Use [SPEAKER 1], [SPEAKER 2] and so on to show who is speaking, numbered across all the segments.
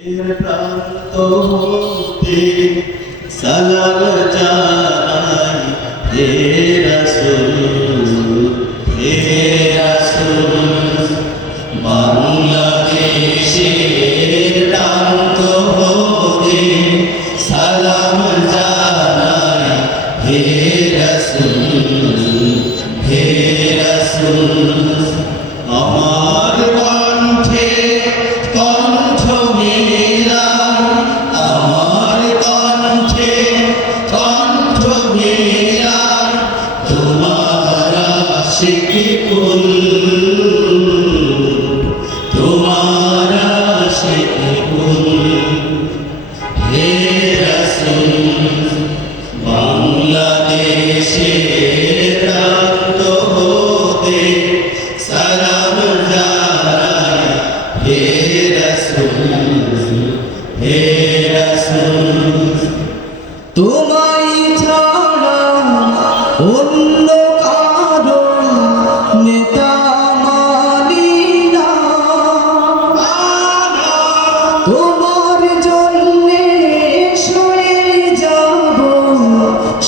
[SPEAKER 1] প্রান্ত হতে সালাম জানাই হে রাসূল হে রাসূল বাংলাদেশের প্রান্ত হতে সালাম জানাই হে রাসূল হে রাসূল আশিকি কুল তোমার আশিকি কুল হে রাসূল, বাংলাদেশের প্রান্ত হতে সালাম জানাই। হে রাসূল হে রাসূল
[SPEAKER 2] তোমায় ছাড়া অন্য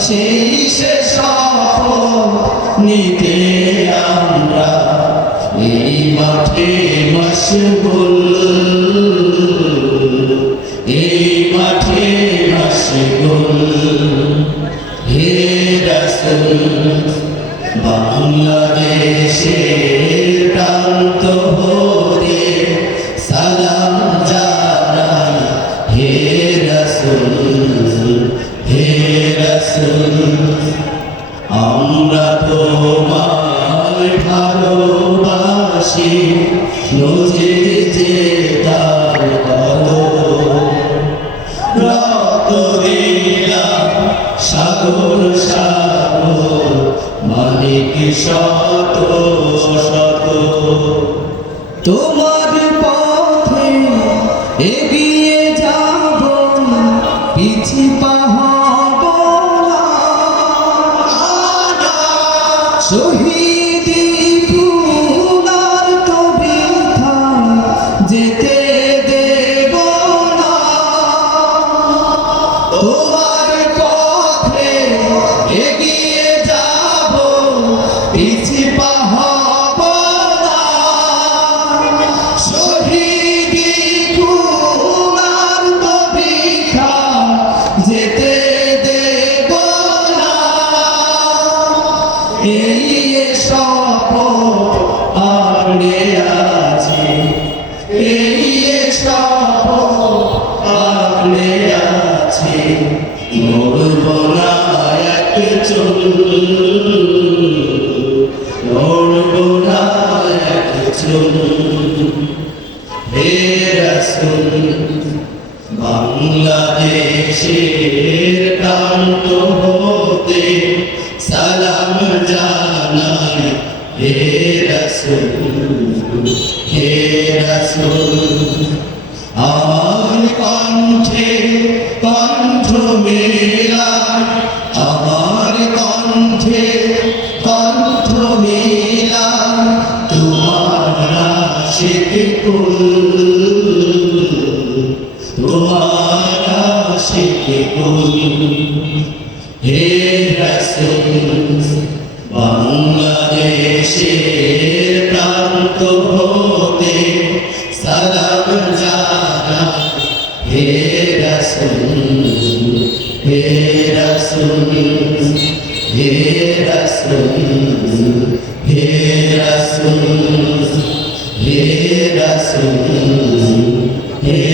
[SPEAKER 2] সেই শেষ নিতে আমরা এই মাঠে মশগুল। এই মাঠে মশগুল। হে রাসূল, বাংলাদেশের প্রান্ত হতে সালাম জানাই। হে রাসূল রাসূল আমরা তোমার ভালোবাসি, নজির যে তার রত দিলাম সাগর সাগর, মালিক শত শত। তোমার শহীদ ফুলার তো বৃথা যেতে দেব না। এই সপ আড়ে আছে। এই সপ আড়ে আছে। মরব না এক চুল। মরব না এক চুল হে রাসূল বাংলাদেশের প্রান্ত রাসূল আমার কণ্ঠে কণ্ঠ মেলায় আমার কণ্ঠে কণ্ঠ মেলায় তোমার আশিক কুল তোমার আশিক কুল হে রাসূল বাংলাদেশের প্রান্ত হতে রাসূল হে